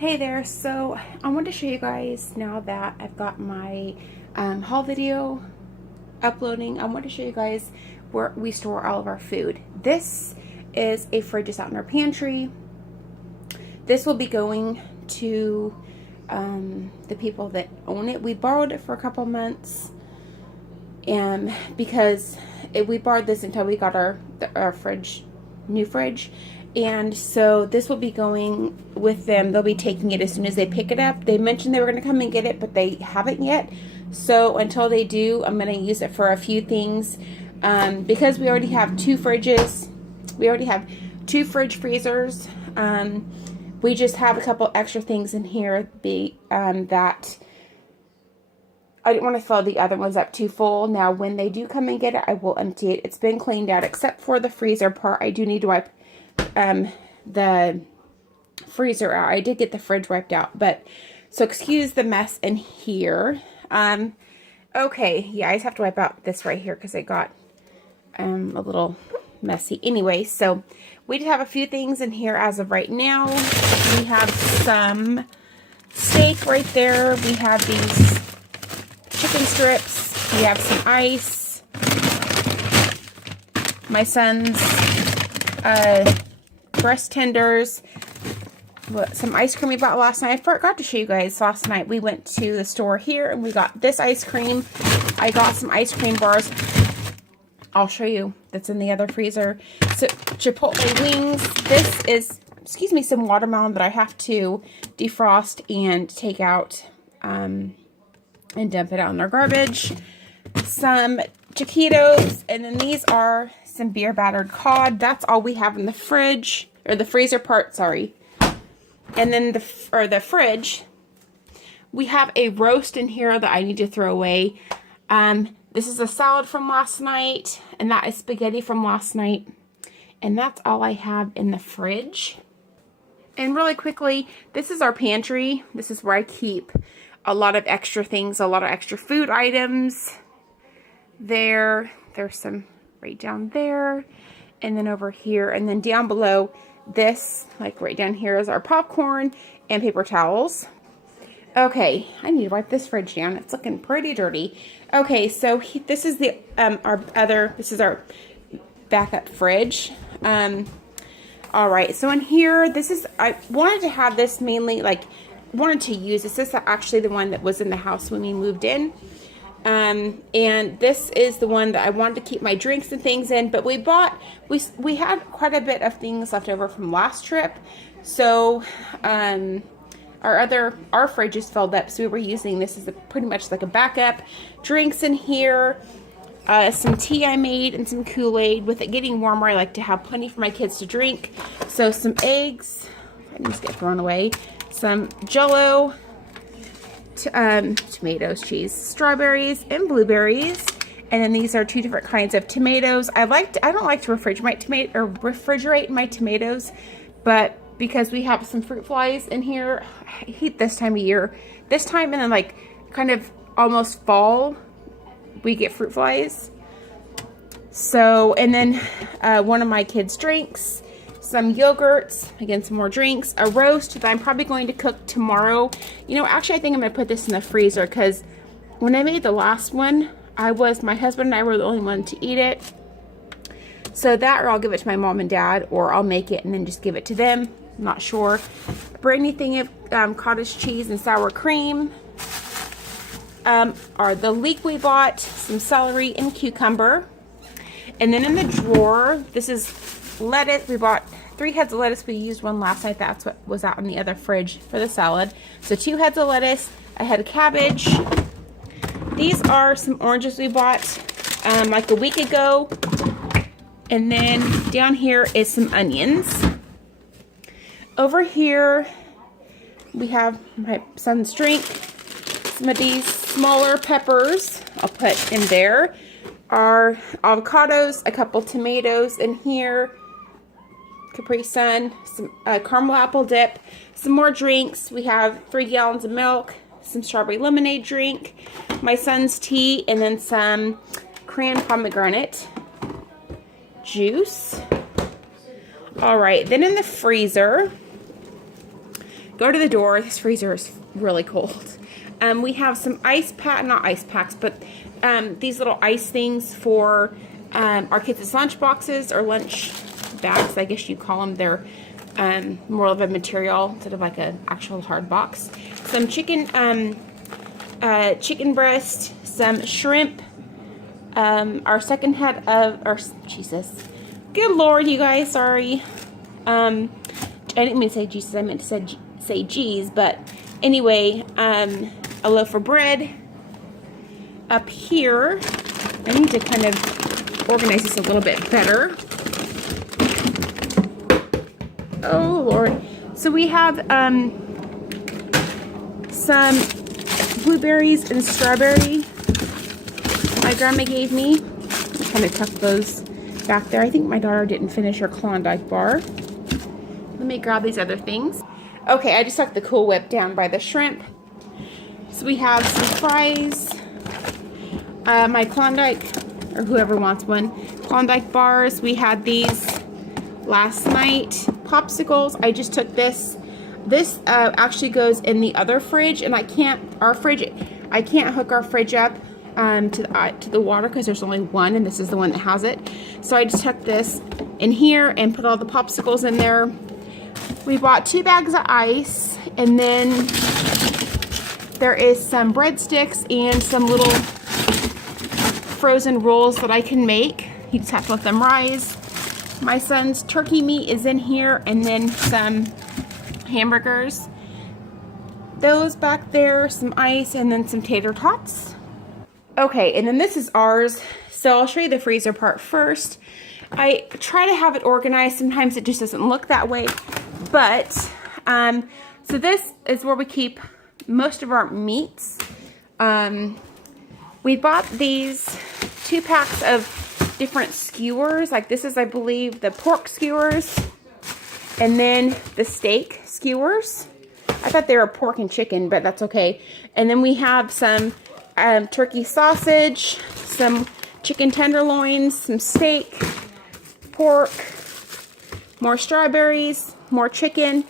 Hey there, so I want to show you guys now that I've got my haul video uploading. I want to show you guys where we store all of our food. This is a fridge that's out in our pantry. This will be going to the people that own it. We borrowed it for a couple months, and because we borrowed this until we got our new fridge. And so this will be going with them. They'll be taking it as soon as they pick it up. They mentioned they were going to come and get it, but they haven't yet. So until they do, I'm going to use it for a few things. Because we already have two fridges. We already have two fridge freezers. We just have a couple extra things in here that I didn't want to fill the other ones up too full. Now, when they do come and get it, I will empty it. It's been cleaned out except for the freezer part. I do need to wipe the freezer out. I did get the fridge wiped out, but so excuse the mess in here. Okay, yeah, I just have to wipe out this right here because it got a little messy. Anyway, so we just have a few things in here as of right now. We have some steak right there. We have these chicken strips. We have some ice. My son's breast tenders, some ice cream we bought last night. I forgot to show you guys. Last night we went to the store here and we got this ice cream. I got some ice cream bars. I'll show you. That's in the other freezer. So Chipotle wings. This is, excuse me, some watermelon that I have to defrost and take out and dump it out in their garbage. Some taquitos, and then these are some beer battered cod. That's all we have in the fridge, or the freezer part, sorry. And then the fridge, we have a roast in here that I need to throw away. This is a salad from last night, and that is spaghetti from last night. And that's all I have in the fridge. And really quickly, this is our pantry. This is where I keep a lot of extra things, a lot of extra food items. There's some right down there, and then over here, and then down below this, like right down here, is our popcorn and paper towels. Okay, I need to wipe this fridge down. It's looking pretty dirty. Okay, so this is the this is our backup fridge. All right, so in here, I wanted to have this mainly, wanted to use this. This is actually the one that was in the house when we moved in. And this is the one that I wanted to keep my drinks and things in, but we had quite a bit of things left over from last trip. So, our fridge is filled up, so we were using this as pretty much like a backup. Drinks in here, some tea I made and some Kool-Aid. With it getting warmer, I like to have plenty for my kids to drink. So some eggs, I just get thrown away. Some Jell-O, tomatoes, cheese, strawberries, and blueberries. And then these are two different kinds of tomatoes. I don't like to refrigerate my tomatoes, but because we have some fruit flies in here, I hate this time of year. This time, and then kind of almost fall, we get fruit flies. So, and then one of my kids' drinks, some yogurts, again, some more drinks, a roast that I'm probably going to cook tomorrow. You know, actually, I think I'm going to put this in the freezer because when I made the last one, my husband and I were the only one to eat it. So that, or I'll give it to my mom and dad, or I'll make it and then just give it to them. I'm not sure. Brandy thing of cottage cheese and sour cream. Are the leek we bought, some celery and cucumber. And then in the drawer, this is lettuce. We bought 3 heads of lettuce. We used one last night. That's what was out in the other fridge for the salad. So 2 heads of lettuce, a head of cabbage. These are some oranges we bought like a week ago. And then down here is some onions. Over here, we have my son's drink. Some of these smaller peppers I'll put in there. Our avocados, a couple tomatoes in here. Capri Sun, some caramel apple dip, some more drinks. We have 3 gallons of milk, some strawberry lemonade drink, my son's tea, and then some cran pomegranate juice. All right, then in the freezer, go to the door. This freezer is really cold. We have some not ice packs, but these little ice things for our kids' lunch boxes or lunch bags, I guess you call them. They're more of a material instead of like an actual hard box. Some chicken breast, some shrimp, our second head of, Jesus, good Lord, you guys, sorry. I didn't mean to say Jesus, I meant to say geez, but anyway, a loaf of bread. Up here, I need to kind of organize this a little bit better. Oh Lord. So we have some blueberries and strawberry my grandma gave me. I kind of tucked those back there. I think my daughter didn't finish her Klondike bar. Let me grab these other things. Okay, I just tucked the Cool Whip down by the shrimp. So we have some fries. My Klondike, or whoever wants one, Klondike bars. We had these last night. Popsicles. I just took this. This actually goes in the other fridge, and I can't hook our fridge up to the water because there's only one, and this is the one that has it. So I just tucked this in here and put all the popsicles in there. We bought 2 bags of ice, and then there is some breadsticks and some little frozen rolls that I can make. You just have to let them rise. My son's turkey meat is in here, and then some hamburgers. Those back there, some ice, and then some tater tots. Okay, and then this is ours. So I'll show you the freezer part first. I try to have it organized. Sometimes it just doesn't look that way. But, so this is where we keep most of our meats. We bought these 2 packs of different skewers. Like this is, I believe, the pork skewers, and then the steak skewers. I thought they were pork and chicken, but that's okay. And then we have some turkey sausage, some chicken tenderloins, some steak, pork, more strawberries, more chicken,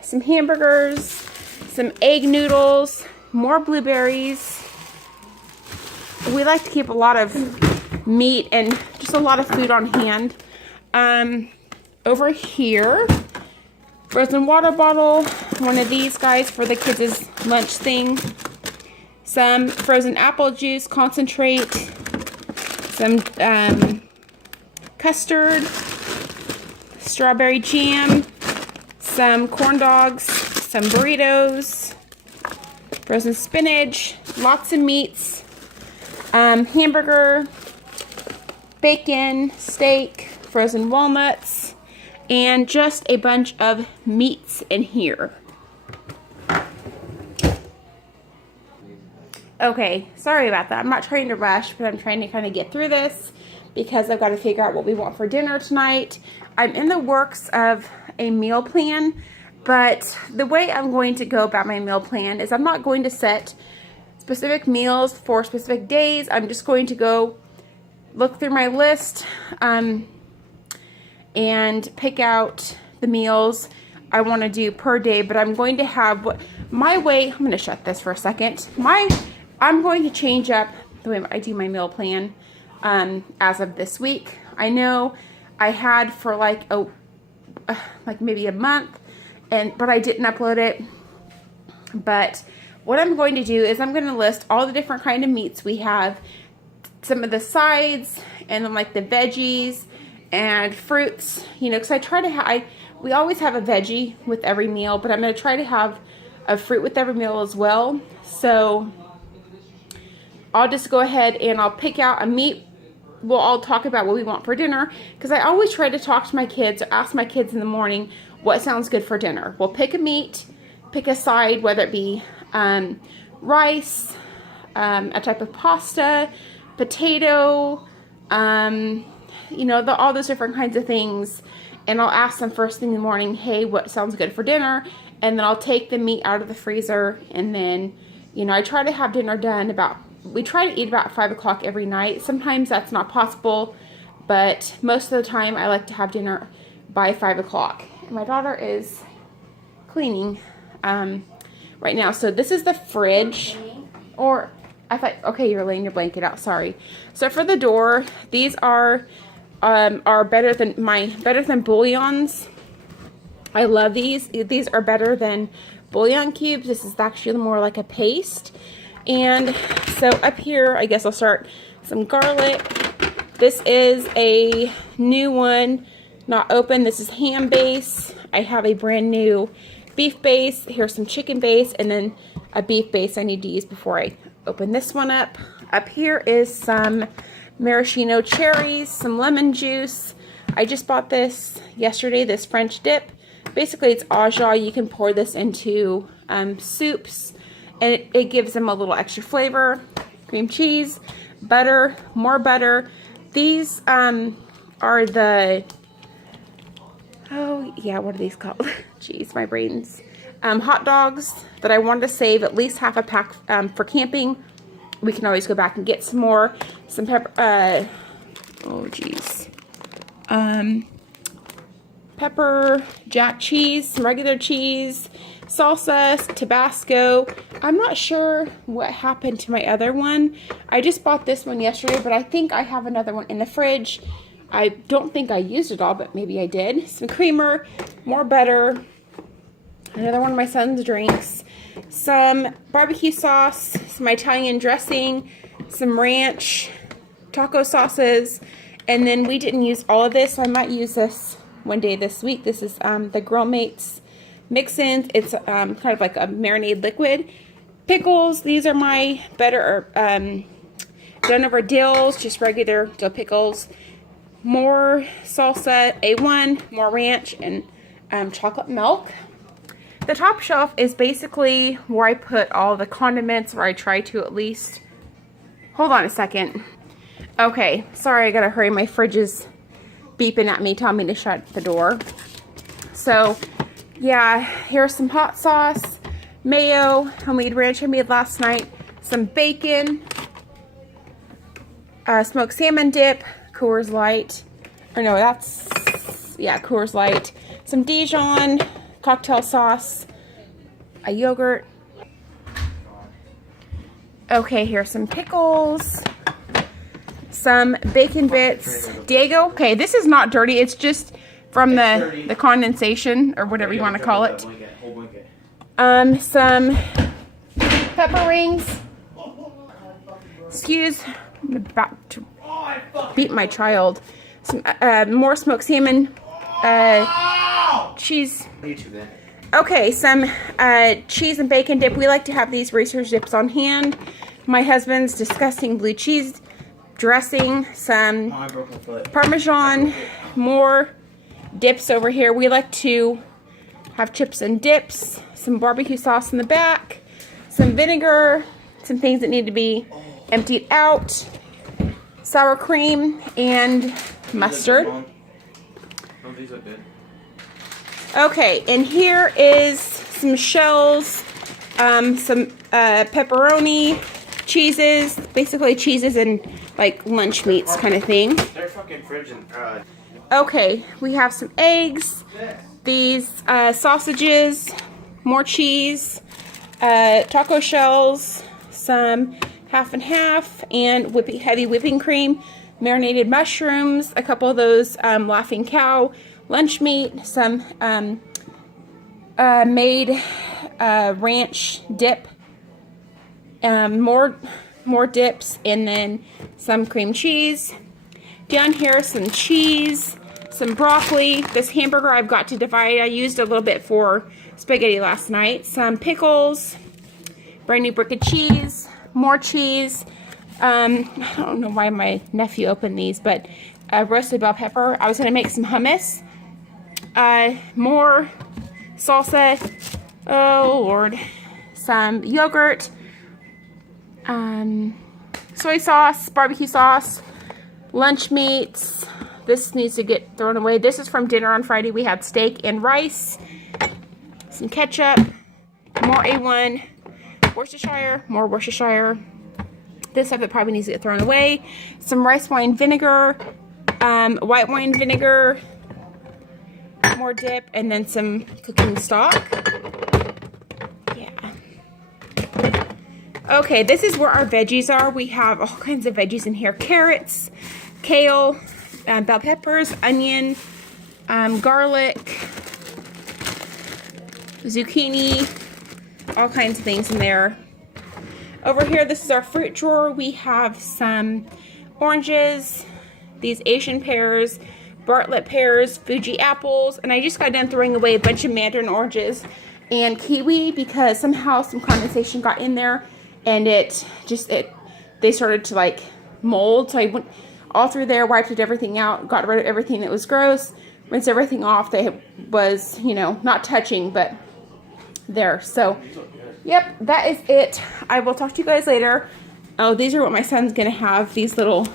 some hamburgers, some egg noodles, more blueberries. We like to keep a lot of meat and just a lot of food on hand. Over here, frozen water bottle, one of these guys for the kids' lunch thing. Some frozen apple juice concentrate, some custard, strawberry jam, some corn dogs, some burritos, frozen spinach, lots of meats, hamburger, bacon, steak, frozen walnuts, and just a bunch of meats in here. Okay, sorry about that. I'm not trying to rush, but I'm trying to kind of get through this because I've got to figure out what we want for dinner tonight. I'm in the works of a meal plan, but the way I'm going to go about my meal plan is I'm not going to set specific meals for specific days. I'm just going to go look through my list and pick out the meals I want to do per day, but I'm going to have my way. I'm going to shut this for a second. I'm going to change up the way I do my meal plan as of this week. I know I had for like maybe a month, but I didn't upload it. But what I'm going to do is I'm going to list all the different kind of meats we have, some of the sides, and then like the veggies and fruits. You know, because I try to we always have a veggie with every meal, but I'm going to try to have a fruit with every meal as well. So I'll just go ahead and I'll pick out a meat. We'll all talk about what we want for dinner, because I always try to talk to my kids or ask my kids in the morning what sounds good for dinner. We'll pick a meat, pick a side, whether it be rice, a type of pasta, potato, you know, all those different kinds of things. And I'll ask them first thing in the morning, hey, what sounds good for dinner? And then I'll take the meat out of the freezer. And then, you know, I try to have dinner done we try to eat about 5 o'clock every night. Sometimes that's not possible, but most of the time I like to have dinner by 5 o'clock. And my daughter is cleaning right now. So this is the fridge, or I thought, okay, you're laying your blanket out, sorry. So for the door, these are better than bouillons. I love these. These are better than bouillon cubes. This is actually more like a paste. And so up here, I guess I'll start some garlic. This is a new one, not open. This is ham base. I have a brand new beef base. Here's some chicken base, and then a beef base I need to use before I open this one up. Up here is some maraschino cherries, some lemon juice. I just bought this yesterday, this French dip. Basically, it's aja. You can pour this into soups, and it gives them a little extra flavor. Cream cheese, butter, more butter. These are the, oh yeah, what are these called? Jeez, my brains. Hot dogs that I wanted to save at least half a pack for camping. We can always go back and get some more. Some pepper, oh geez. Pepper, jack cheese, some regular cheese, salsa, Tabasco. I'm not sure what happened to my other one. I just bought this one yesterday, but I think I have another one in the fridge. I don't think I used it all, but maybe I did. Some creamer, more butter, another one of my son's drinks, some barbecue sauce, some Italian dressing, some ranch, taco sauces, and then we didn't use all of this, so I might use this one day this week. This is the Grill Mates mix-ins. It's kind of like a marinade liquid. Pickles, these are my better done over dills, just regular dill pickles. More salsa, A1, more ranch, and chocolate milk. The top shelf is basically where I put all the condiments, or I try to at least. Hold on a second. Okay, sorry, I gotta hurry. My fridge is beeping at me, telling me to shut the door. So, yeah, here's some hot sauce, mayo, homemade ranch I made last night, some bacon, smoked salmon dip, Coors Light, or no, that's, yeah, Coors Light, some Dijon, cocktail sauce, a yogurt. Okay, here's some pickles, some bacon bits, Diego. Okay, this is not dirty, it's just from the condensation, or whatever you want to call it. Some pepper rings. Excuse, I'm about to beat my child. Some more smoked salmon, cheese. Okay, some cheese and bacon dip. We like to have these research dips on hand. My husband's disgusting blue cheese dressing, some Parmesan, more dips over here. We like to have chips and dips, some barbecue sauce in the back, some vinegar, some things that need to be emptied out, sour cream, and mustard. These are good. Okay, and here is some shells, some pepperoni, cheeses, basically cheeses and like lunch meats kind of thing. They're fucking frigid. Okay, we have some eggs, these sausages, more cheese, taco shells, some half and half, and heavy whipping cream, marinated mushrooms, a couple of those Laughing Cow lunch meat, some made ranch dip, more dips, and then some cream cheese. Down here, some cheese, some broccoli. This hamburger I've got to divide. I used a little bit for spaghetti last night. Some pickles, brand new brick of cheese, more cheese. I don't know why my nephew opened these, but roasted bell pepper. I was going to make some hummus. More salsa. Oh, Lord. Some yogurt. Soy sauce, barbecue sauce, lunch meats. This needs to get thrown away. This is from dinner on Friday. We had steak and rice, some ketchup, more A1, Worcestershire, more Worcestershire. This stuff that probably needs to get thrown away. Some rice wine vinegar, white wine vinegar, more dip, and then some cooking stock. Okay, this is where our veggies are. We have all kinds of veggies in here. Carrots, kale, bell peppers, onion, garlic, zucchini, all kinds of things in there. Over here, this is our fruit drawer. We have some oranges, these Asian pears, Bartlett pears, Fuji apples, and I just got done throwing away a bunch of mandarin oranges and kiwi because somehow some condensation got in there and they started to like mold. So I went all through there, wiped everything out, got rid of everything that was gross, rinsed everything off that was, you know, not touching, but there. So, yep, that is it. I will talk to you guys later. Oh, these are what my son's going to have, these little,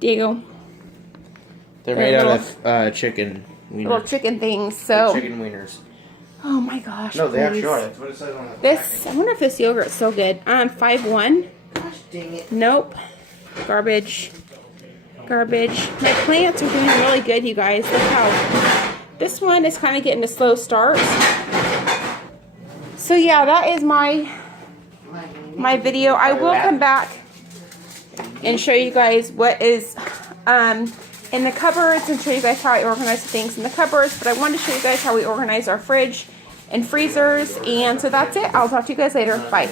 Diego. They're made out of chicken wieners. Little chicken things, so. They're chicken wieners. Oh my gosh. No, they have please. short. That's what it says on the This, I wonder if this yogurt's so good. 5-1. Gosh dang it. Nope. Garbage. Garbage. My plants are doing really good, you guys. Look how this one is kind of getting a slow start. So yeah, that is my video. I will come back and show you guys what is in the cupboards and show you guys how I organize the things in the cupboards. But I wanted to show you guys how we organize our fridge and freezers. And so that's it. I'll talk to you guys later. Bye.